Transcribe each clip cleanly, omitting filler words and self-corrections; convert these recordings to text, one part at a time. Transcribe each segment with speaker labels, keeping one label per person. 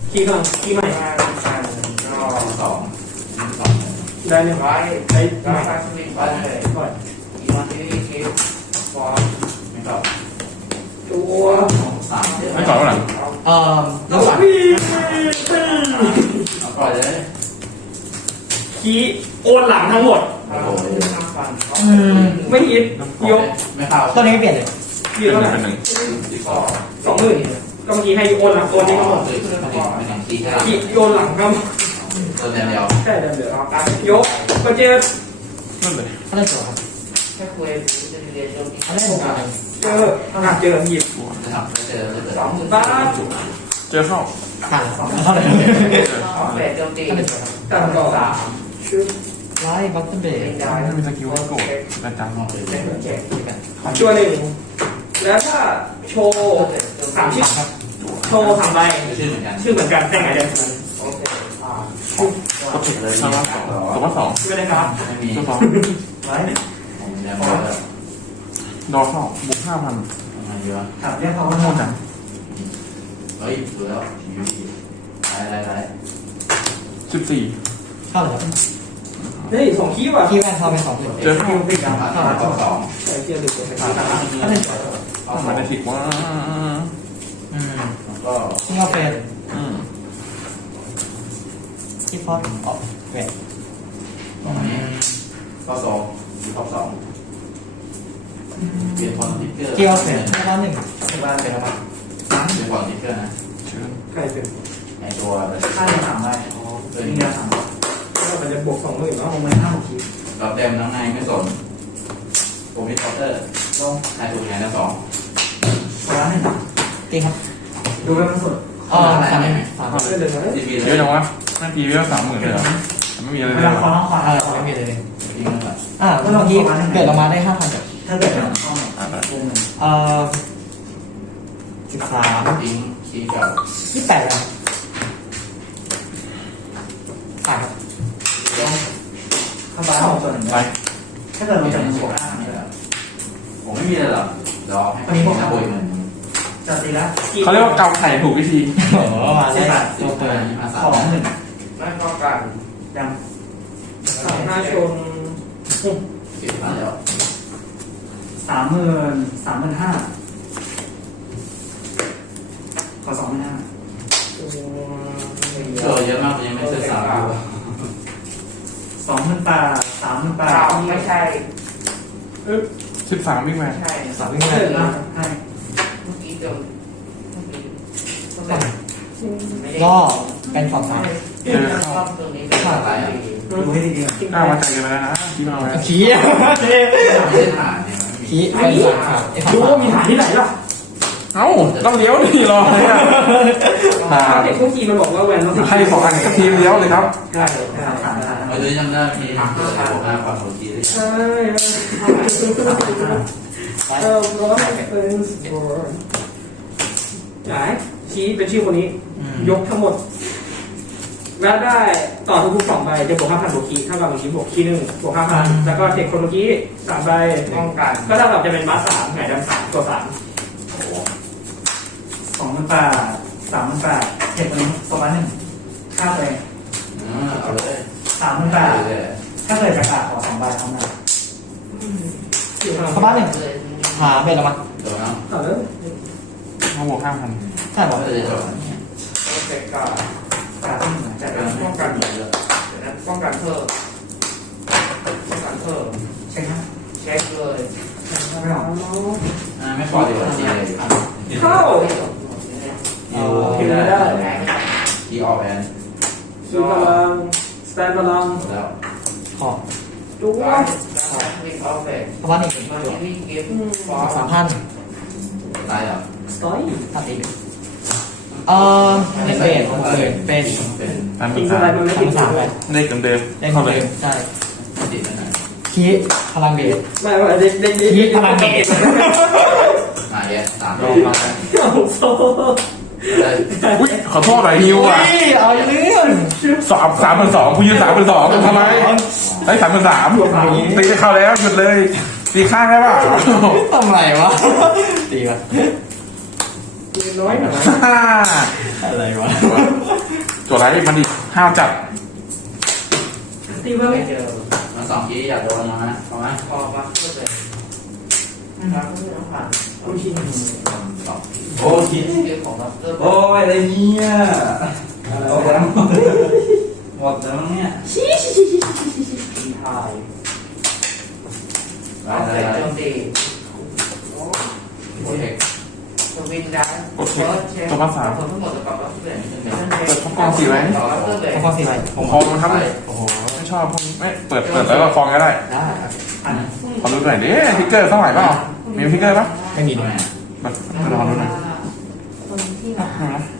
Speaker 1: คีย์ก่อนคีย์ใหม่
Speaker 2: ก็สอง
Speaker 1: ได้หนึ่ง
Speaker 2: ร้อย
Speaker 1: ใช้
Speaker 2: ร้
Speaker 1: ให
Speaker 2: อ
Speaker 1: ม่
Speaker 2: ยห้าสิบวิไปเลย
Speaker 1: ก่อน
Speaker 2: อีวันที่คิดฟอร์มไม่ตอบ
Speaker 1: ตัว
Speaker 2: สาม
Speaker 3: ไม่ก่อนว่าหลัง
Speaker 1: แล้วพี่
Speaker 2: เอาก่อนเลย
Speaker 1: คีย์โอนหลังทั้งหมด
Speaker 2: โอ้โหน้ำฟัน
Speaker 1: ไม่ฮิตยก
Speaker 2: ไม่เข้า
Speaker 4: ตัวนี้ไม่เปลี่ยนเลย
Speaker 1: ยืนเท่าไหร่
Speaker 3: เป็นหนึ่ง
Speaker 1: 20,000ก็เมื่อกี้ให้โอนหลังโอนนี่ก็หมด
Speaker 2: ไม่ถึงสี่แค่
Speaker 1: คีย์โอนหลังก็
Speaker 2: ตัวเดียว
Speaker 1: ใช่เดี๋ยวเดี๋ยวยกก็เจอ
Speaker 3: นั่นเลย
Speaker 4: เขาได้ตัวครับ
Speaker 2: แค่คุยจะเรียนจบที่
Speaker 4: เขาได้ตัวกัน
Speaker 1: เจอเจอหยิบ
Speaker 2: จะทำเจอสองหมื่น
Speaker 1: บ้า
Speaker 3: เจอเข้า
Speaker 4: ห่างสองเท่าไหร่
Speaker 2: สองแปดจบตี
Speaker 4: เขาได้ตัวครับ
Speaker 1: ต่างต่อ
Speaker 2: สาม
Speaker 1: ชื่อ
Speaker 4: ไลท์บัตเตอร์เบรก
Speaker 3: ไม่มีสกิลให้โกรธอาจารย์
Speaker 1: ชัวร์หนึ่งแล้วถ้าโชว์สามชื่อโชว์สามใบ
Speaker 2: ชื่อเหมือนกัน
Speaker 1: ชื่อเหมือนกันแต่งไงเดิม
Speaker 2: โอเค
Speaker 3: ก็ผิดเลยชนะสองตัวว่าสอง
Speaker 1: ไม่ได้ครับ
Speaker 2: ไม่มี
Speaker 3: ตัวสอง
Speaker 1: ไว้
Speaker 2: ผมเรียนไปแล้ว
Speaker 3: ดอเข้าบวก5,000
Speaker 2: มาเยอะ
Speaker 1: ถามเรียกเขา
Speaker 3: โคตรจัง
Speaker 2: เฮ้ยดูแล้วอยู่ดีไร
Speaker 3: 14
Speaker 4: เข้าเลยครับ
Speaker 1: นี่สองคีย์ว่ะ
Speaker 4: ที่แม่เข้าเป็นสองตัว
Speaker 3: เจอเข้า
Speaker 1: ติดกัน
Speaker 2: มาต่อสอง
Speaker 1: ใส่เกียร์ดึกเลย
Speaker 4: เขาได้ตัว
Speaker 3: มันได้ถิกว่า
Speaker 2: ก็
Speaker 4: ที่เอาเป็น
Speaker 3: อืม
Speaker 4: ที่พอดออกเวท
Speaker 2: ตรงนี้ก็สองท็อปสองเปลี่ยนฟอนต์ติ๊กเกอร์
Speaker 4: ที่เอาเป็นที่ว่าหนึ่งที่ว่าเป็นอะไร
Speaker 2: เปลี่ยนฟอนต์ติ๊กเกอร์นะ
Speaker 3: เชิญ
Speaker 1: ใครเป็น
Speaker 2: ในตัว
Speaker 1: ค่าในสามใบอ๋อ
Speaker 2: นี่นะ
Speaker 1: แล้วมันจะบวก20,000เนาะ
Speaker 4: ลงไปห้าหกที
Speaker 2: รับเต็มน้ำในไม่สนผมมีคอปเตอร์ลงนายถูกไงนะสอง
Speaker 4: ร้านหนึ่งตีครับ
Speaker 1: ดูแล้วมันสด
Speaker 4: อ๋อสามสาม
Speaker 1: เล่นเลยนะ
Speaker 2: ทีวี
Speaker 3: เยอะจังวะนั่นทีเวล30,000เลยเหรอไม่มีอะไรเลย
Speaker 4: ไม่มีเลย
Speaker 2: ทีนั่นแหละ
Speaker 4: เมื่อกี้เกิดออกมาได้5,000จาก
Speaker 1: ถ้าเกิดเราเข้า
Speaker 4: เอ่อ13
Speaker 2: ทิ้งคีย์เก่า
Speaker 4: 28แล้วครับ
Speaker 1: เข้าบ้านของส่วนหนึ่ง
Speaker 3: ไป
Speaker 1: ถ้าเกิดเราจะบวก
Speaker 2: ผมไม่มีเลยหรอกรอให้คนนะบุยมัน
Speaker 1: จะตีละ
Speaker 3: เขาเรียกว่าเกาไข่ถูกวิธี
Speaker 4: โอ้มาได้
Speaker 2: ตัวเปิดมาสาม
Speaker 1: ไม่พอกันยังหน้าชน
Speaker 2: 10มาแล้ว
Speaker 1: 35,000 ขอ25,000
Speaker 2: เจอเยอะมากยังไม่เจอสาม
Speaker 1: 28,000 38,000
Speaker 2: ไม่ใช่
Speaker 3: 13วิ่งแมน
Speaker 2: ใช่
Speaker 4: สามวิ่ง
Speaker 1: เกิ
Speaker 4: เลย
Speaker 1: ดนะใช่
Speaker 2: เมื่อกี้เดิม
Speaker 4: ก็เป็นสองสาม
Speaker 3: เจอเข้า
Speaker 2: ตรงนี้เป็นอะไรอ่ะ
Speaker 1: ดูให้ดี
Speaker 3: กล้ามาใจกันไปแล้วนะคิดมาแล้ว
Speaker 4: ขี้
Speaker 2: เส้นหาเนี่ย
Speaker 4: ขี้เป็นสามครับ
Speaker 1: ๆดูว่ามีฐานที่ไหนล่ะ
Speaker 3: เอ้าต้องเลี้ยวดิรอเลยอ่ะ
Speaker 1: เด็กทุกทีมันบอกว่าแวนต้อง
Speaker 3: ให้2 อันก็ทีมเลี้ยวเลยครับ
Speaker 1: ใช่ใช่
Speaker 2: เราจะจำได้มีทางเกิดอะไรผมความสนใจได้
Speaker 1: ใช่ร้อยเป็นไหนชี้เป็นชื่อคนนี้ ยกทั้งหมด แล้วได้ต่อทุกๆ2ใบจะบวก 5,000 บวกคีย์ถ้ากับเมื่อกี้บวกคีย์1บวก 5,000 แล้วก็เทคคนเมื่อกี้3ใบ
Speaker 2: ป้องกัน
Speaker 1: ก็เท่ากับจะเป็นบัส3หงายดำ3ตัว3
Speaker 2: โอ้โห
Speaker 1: 28,000 38,000เทคคนนี้ตัวละ1ค่าไป
Speaker 2: เอาเลย
Speaker 1: 38,000ถ้าเลยประกาศขอ2ใบเท่านั้น
Speaker 4: เข้าบ้านหนึ่งหาเป็นแล้วมั้ง
Speaker 2: เดี๋ยวนะ
Speaker 1: ต่อเลย
Speaker 3: มาบวก5,000
Speaker 4: ใช่ป่ะ
Speaker 2: ก็จะจบ
Speaker 5: โอเคก็
Speaker 1: การที่1
Speaker 5: จากนั้นป้องกันเดี๋ยวนั้นป้องกันเพิ่มป้องกันเพิ่ม
Speaker 1: เช็คนะ
Speaker 5: เช็คเลย
Speaker 1: ไม่ออก
Speaker 2: ไม่พอดีกว่าทีเลย
Speaker 1: เข้า
Speaker 2: ยูได้ทีออกแอน
Speaker 1: ซื้อพลังสแตนพลัง
Speaker 2: แล้ว
Speaker 4: ขอ
Speaker 1: จุ๊บ
Speaker 5: ว่าวิ่งออฟเฟก
Speaker 4: เข้าบ้านหนึ่ง
Speaker 5: มาที่วิ่งเก็บฟอร์
Speaker 4: 3,000
Speaker 2: ตายแล้ว
Speaker 1: สตอรี่
Speaker 4: ตัดตีเป็นเบสเลยเป็น
Speaker 2: เป็น
Speaker 3: ตาม
Speaker 1: จริง
Speaker 3: ตา
Speaker 1: อะไรมันไม่ติด
Speaker 4: 3ไป
Speaker 3: เลขเดิม
Speaker 4: ได้
Speaker 3: เข้าเลย
Speaker 4: ใช่
Speaker 2: ติดแล้วนะ
Speaker 4: ขี้พลังเบส
Speaker 1: ไม่ไม่เด็กเด็กเด็ก
Speaker 4: ขี้พลังเบส
Speaker 2: มาแย่3รอบมา
Speaker 1: โซ่
Speaker 3: อุ้ยขอโทษหน่อยฮิวอ่ะ
Speaker 4: เอาเรื่อง
Speaker 3: 3,200กูยืน3,200ทำไมไอ้3,300ตีจะเข้าแล้วหยุดเลยตีข้างได้ป่ะ
Speaker 4: ทำไรวะตีวะ
Speaker 1: น้อยหน่อย
Speaker 4: อะไรวะ
Speaker 3: ตัวไรมันดิห้าวจัด
Speaker 1: ตีเพิ่ม
Speaker 5: ไม่เจอ
Speaker 2: มัน2คีอยากโดนนะเอาไหม
Speaker 5: พอปะก็เลยครับไม่ต้องผ่าน
Speaker 1: คุณชิน
Speaker 2: โอ้คี
Speaker 5: เกมของเราเริ่ม
Speaker 2: โอ้ยอะไรเนี่ยหมดแล้วหมดแล้วเนี่ย
Speaker 5: ตีทาย
Speaker 2: ไป
Speaker 5: เอา
Speaker 2: เล
Speaker 5: เสร็
Speaker 2: ย
Speaker 5: จโจมตี
Speaker 2: โอ้ย
Speaker 5: สวินได้
Speaker 3: กดเช็คตัวภาษา
Speaker 5: คนทั้งหมดจะปรับรับเปลี่ยนเป็น
Speaker 3: เปิดกองสีไว้
Speaker 5: ต่อรับเปลี่ยน
Speaker 4: ผมข้อสี่ใบผม
Speaker 3: คองมันครับโอ้โหไม่ชอบพวกนี้ไม่เปิดแล้วก็คองก็ได้
Speaker 4: ได้ครับ
Speaker 3: ขอรู้หน่อยดิทิกเกอร์สักหน่อยเปล่ามีทิกเกอร์ปะ
Speaker 4: ไม่มี
Speaker 2: ทำ
Speaker 4: ด้
Speaker 2: ไม
Speaker 4: วย
Speaker 3: มันลองดูหน่อย
Speaker 6: คนที่แบบ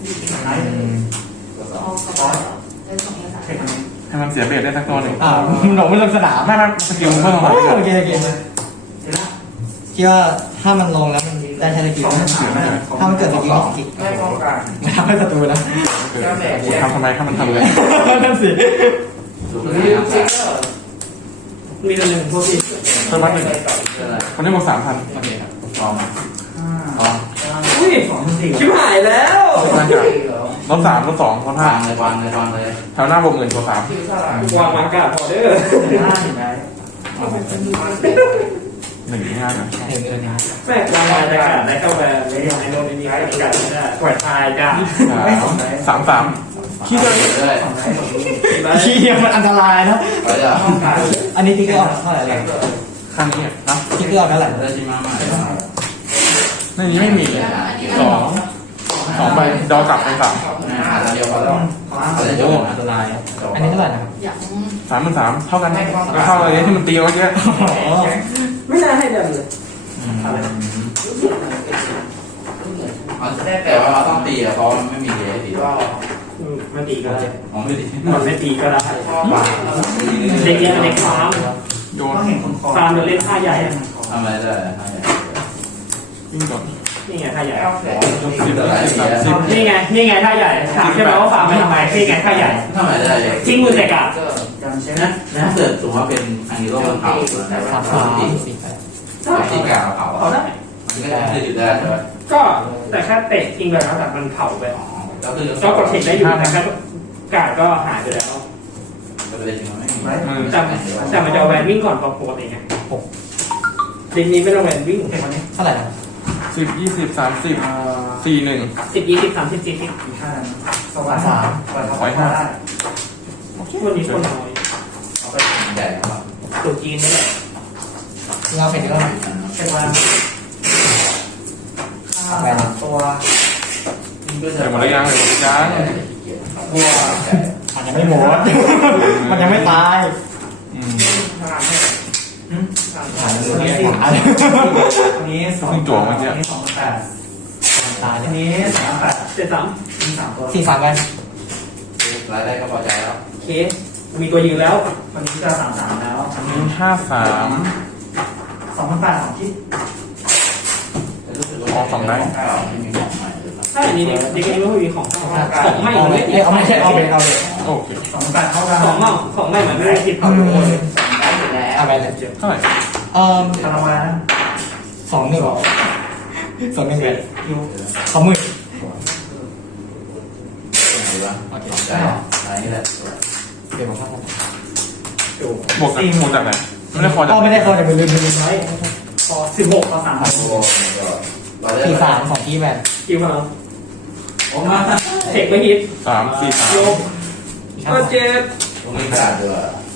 Speaker 3: ให้มันเสียเบสได้สักตัวหนึ่ง
Speaker 4: มันหลงไม่ลงสนาม
Speaker 3: ไม่ไม่สกิลเพิ่มมา
Speaker 4: โอเคโอเคคิดว่าถ้ามันลงแล้วมันได้ใช้สกิลถ้ามันเกิดสกิลสกิล
Speaker 5: ไม่ป้องกัน
Speaker 4: มันทำให้ศัตรูนะ
Speaker 3: ทำทำไมถ้ามันทำเลย
Speaker 4: นั่นสิ
Speaker 2: ถูก
Speaker 5: ห
Speaker 2: เล
Speaker 5: รื
Speaker 2: ย
Speaker 5: อ
Speaker 2: นะ
Speaker 5: ซิกเกอร์
Speaker 1: มีตัวหนึ่งพวกพี่
Speaker 3: เพิ่มมาหนึ่ง
Speaker 2: คืออะไร
Speaker 3: คนนี้บอก3,000
Speaker 4: โอเคครับ
Speaker 2: พร้อมพร้อม
Speaker 1: อุ้ยชิบหายแล้ว
Speaker 3: มาจากลบ3ลบ2ลบ
Speaker 2: วาง
Speaker 3: 5
Speaker 2: เลยวางเลยวางเลย
Speaker 3: แถวหน้าบวก10,000ตัว3
Speaker 5: คิวเท่าไหร่
Speaker 1: วางมากาพอเด้อ
Speaker 3: 1 5นะ
Speaker 4: เห็นเลยนะ
Speaker 1: แม่วางมาจะกัดได้เข้าไปไม่ได้ไอ้โน่นไอ้นี่กัดไม่ได้ปล่อยตายจ้า
Speaker 3: 3 คิดเลย
Speaker 2: เลย
Speaker 4: ขี้มันอันตรายนะ
Speaker 2: ไปเลย
Speaker 5: ป้องกัน
Speaker 4: อันนี้ติ๊กเกอร์ออกเท่าไหร่เลย
Speaker 3: ข้างนี้นะ
Speaker 4: ติ๊กเกอร์ออกเท่าไหร่
Speaker 2: ได้ชิมาใหม่
Speaker 3: ในนี้ไม่มี2ใบดอกลับเป็น3
Speaker 2: หาเดียวพอแล้วเขาจะโยน
Speaker 4: อันตรายอันนี้เท่าไหร่นะครับ
Speaker 6: อย่าง
Speaker 3: 3,300เท่ากันก็เท่าเลยที่มันตีเมื่อกี้
Speaker 1: ไม่น่าให้แบบเลย
Speaker 2: แต่ว่าเราต้องตีอะเพราะมันไม่มีเลยตี
Speaker 5: ก็
Speaker 1: มันตีก็ได้
Speaker 2: อ๋อไม่ตี
Speaker 1: มันไม่ตีก็ได้
Speaker 5: ป้องกัน
Speaker 1: เด็กเยอะเด็กฟาร์ม
Speaker 3: โยน
Speaker 1: ฟาร์มเดินเล่นท่าใหญ่
Speaker 2: ทำอะไรได้
Speaker 3: ยิ่งก่อน
Speaker 1: นี่ไงท่าใหญ่
Speaker 5: เอาเสร็จ
Speaker 2: 10อะไรดี
Speaker 1: นี่ไงท่าใหญ่ถามใช่ไหมว่าฟาร์มไม่ทำไมนี่ไงท่าใหญ่
Speaker 2: ทำอะไรได้
Speaker 1: ทิ้งมือใส่กาบ
Speaker 2: นะถ้าเกิดสมมติว่าเป็นอันนี้โลกเผาแต่ว่า
Speaker 4: สาม
Speaker 2: ตี
Speaker 4: สี่แปด
Speaker 2: ตีกาเผา
Speaker 1: เขาได้
Speaker 2: มันก็จะหยุดได้ใช่ไหม
Speaker 1: ก็แต่แค่เตะทิ้งไปแล้วแต่มันเผาไป
Speaker 2: อ๋อแล้วคือ
Speaker 1: ก็กดเทคได้อยู่แต่แค่กาดก็หายไปแล้ว
Speaker 2: ก็เลยจริงมันไม่มี
Speaker 1: แต่มันจะเอาแวนวิ่งก่อนปกติไงดินนี้ไม่ต้องแวนวิ่ง
Speaker 4: เท่าไหร่นะ
Speaker 3: 10 20 30 41
Speaker 1: 10 20 30 40
Speaker 4: 3
Speaker 1: วันนี้คนน้อย
Speaker 2: เอาไปใหญ่ครับ
Speaker 1: ตัวจีนนี่แหละ
Speaker 4: เราเป็นเท่าไหร่
Speaker 5: เป็นวัน
Speaker 4: แบน
Speaker 5: ตัว
Speaker 3: แต่หมดแล้วยังเลยหมดแล้วยัง
Speaker 5: บัว
Speaker 4: มันยังไม่หมด มันยังไม่ตาย
Speaker 5: พลังให้
Speaker 4: หายเลยหาย
Speaker 5: อันนี้
Speaker 3: เพิ่งจั่วเมื่อกี้
Speaker 4: ตาย
Speaker 5: อันนี้38
Speaker 1: 73
Speaker 5: มี3ตัว
Speaker 4: 4-3กัน
Speaker 2: รายได้ก็พอใจแล้ว
Speaker 1: โอเคมีตัวยืนแล้ว
Speaker 5: วันนี้จะ33แล้วอันนี้
Speaker 3: 53
Speaker 5: 2,800 2คิด
Speaker 2: ไม่มีของใหม่หรือเปล่า
Speaker 1: ถ้าอันนี้เด็กนี้ไม่มีของของไม่
Speaker 4: เอาเลยเอาไม่ใช่เอาเลยเอาเลย
Speaker 3: โอเค
Speaker 5: 2,800เท่ากัน
Speaker 1: ของเมาของไม่เหมือนไม่ได้คิดเผาเลย
Speaker 5: ได้อยู่แล้ว
Speaker 4: เอาไปเลย
Speaker 3: เท่าไหร่
Speaker 5: คาราวาน
Speaker 4: 2-1 2-1กัน
Speaker 5: คิว
Speaker 4: 20,000
Speaker 2: หรือว่าใจอะไรนี่แหละ
Speaker 4: เดี๋ยวผมเข้า
Speaker 3: บวกจากหมดจากไหนไม่ได้คอจาก
Speaker 4: ไม่ได้เขาจะไปลืม
Speaker 5: ไว้พอ16ต่อ3
Speaker 2: โอ้เราได้
Speaker 4: 4-3 2ที่แบบ
Speaker 1: คิวพลัง
Speaker 2: โอ้มา
Speaker 1: เทคไม่ฮิต
Speaker 3: 3 4
Speaker 1: โยกก็เจ็บ
Speaker 2: ผมไม่กล้าด้วย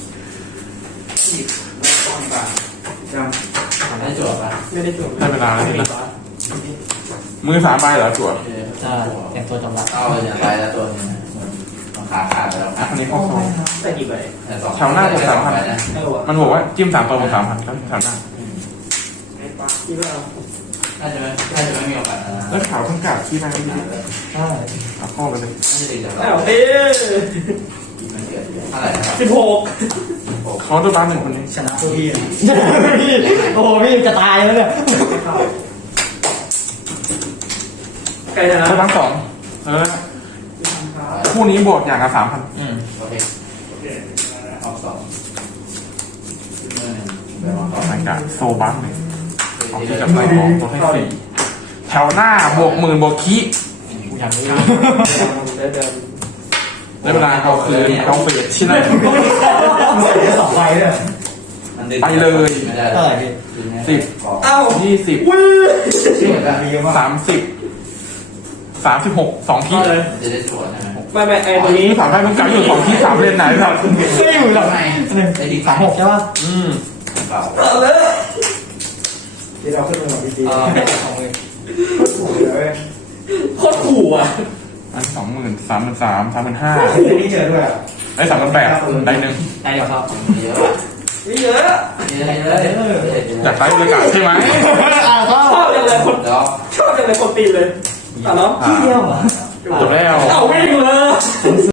Speaker 5: จำ
Speaker 2: ได้จวบป่ะ
Speaker 1: ไม่ได้จุ่ม
Speaker 3: ได้เวลาแล้วนี่นะมือ3ใบเหรอจั่ว
Speaker 4: จะเตรียมตัวจำละ
Speaker 2: เอาอย่างไรแล้วตัวนี้มันขาขาดไปแล้ว
Speaker 3: อ่ะอันนี้เข้าโซ่
Speaker 1: แต่กี่ใบ
Speaker 3: แถวหน้าบวก 3,000
Speaker 1: ไม่รู้อ่ะ
Speaker 3: มันบอกว่าจิ้ม3ตัวบวก3,000ครับแถวหน้า
Speaker 1: คิดว่า
Speaker 2: น่าจะไม่มีโอกาสนะ
Speaker 3: แล้วขาวทั้งกาดที่ได้ไม่ดี
Speaker 4: ใช่
Speaker 3: เอาเข้าไปเลย
Speaker 2: น่าจะดีแต่
Speaker 1: อ้าว
Speaker 2: เรา
Speaker 1: เอ๊ะ
Speaker 2: เท่าไหร่ครับ
Speaker 1: 16
Speaker 3: เขาตัวบ้านหนึ่งคนนี้
Speaker 5: ชนะตัวพี่
Speaker 4: พี่โอ้โหพี่จะตายแล้วเนี่ย
Speaker 1: ใครชนะ
Speaker 3: ตัวบ้าน2คู่นี้บวกอย่างละ3,000
Speaker 2: โอเคออกสองเมื่อหนึ่งไปวางต่อ
Speaker 3: รายการโซบัสเลยเอาที่จะใส่ของตัวให้สี่แถวหน้าบวก10,000บวกคี
Speaker 4: กูยังไม่
Speaker 1: เดิน
Speaker 3: ได้เวลาเอาคืนเอาเฟสที่ไหน
Speaker 4: ใส่ได้สองใบด้วย
Speaker 3: ไปเลย
Speaker 2: ไม่ได้
Speaker 4: เท่าไหร่พี่
Speaker 3: 10
Speaker 1: เอ้า
Speaker 3: 20 30 36 2ที่
Speaker 1: เลย
Speaker 2: จะได้ตรวจใช่ไหม
Speaker 1: ไม่ไอ้ตัวนี้
Speaker 3: นี่3ได้มันกลายอยู่2ที่3เล่นไหนครับ
Speaker 4: ไม่อยู่หรอกหนึ่ง
Speaker 2: ได้ดี
Speaker 4: 36ใช่ป่ะ
Speaker 2: เปล่า
Speaker 1: ที่เราขึ้นมาหน่อยดี
Speaker 4: ของมือ
Speaker 1: ๆขู่เลยโคตรขู่อ่ะ
Speaker 3: อัน20,000 33,000 35,000
Speaker 1: ที่นี่เจอด้วยอ่ะ
Speaker 3: ไอ้38,000ได้หนึ่ง
Speaker 4: ได้เดี๋ยวครับ
Speaker 2: เยอะ
Speaker 1: ไม่เยอะ
Speaker 2: เยอะเลย
Speaker 3: อยากได้บรรยากาศใช่ไหม
Speaker 1: ชอบจังเลยคน
Speaker 2: แล้ว
Speaker 1: ชอบจังเลยคนตีนเลยอ่ะเนาะ
Speaker 4: ที่เดียวเหรอ
Speaker 3: จบแล้ว
Speaker 1: เอาวิ่งเลย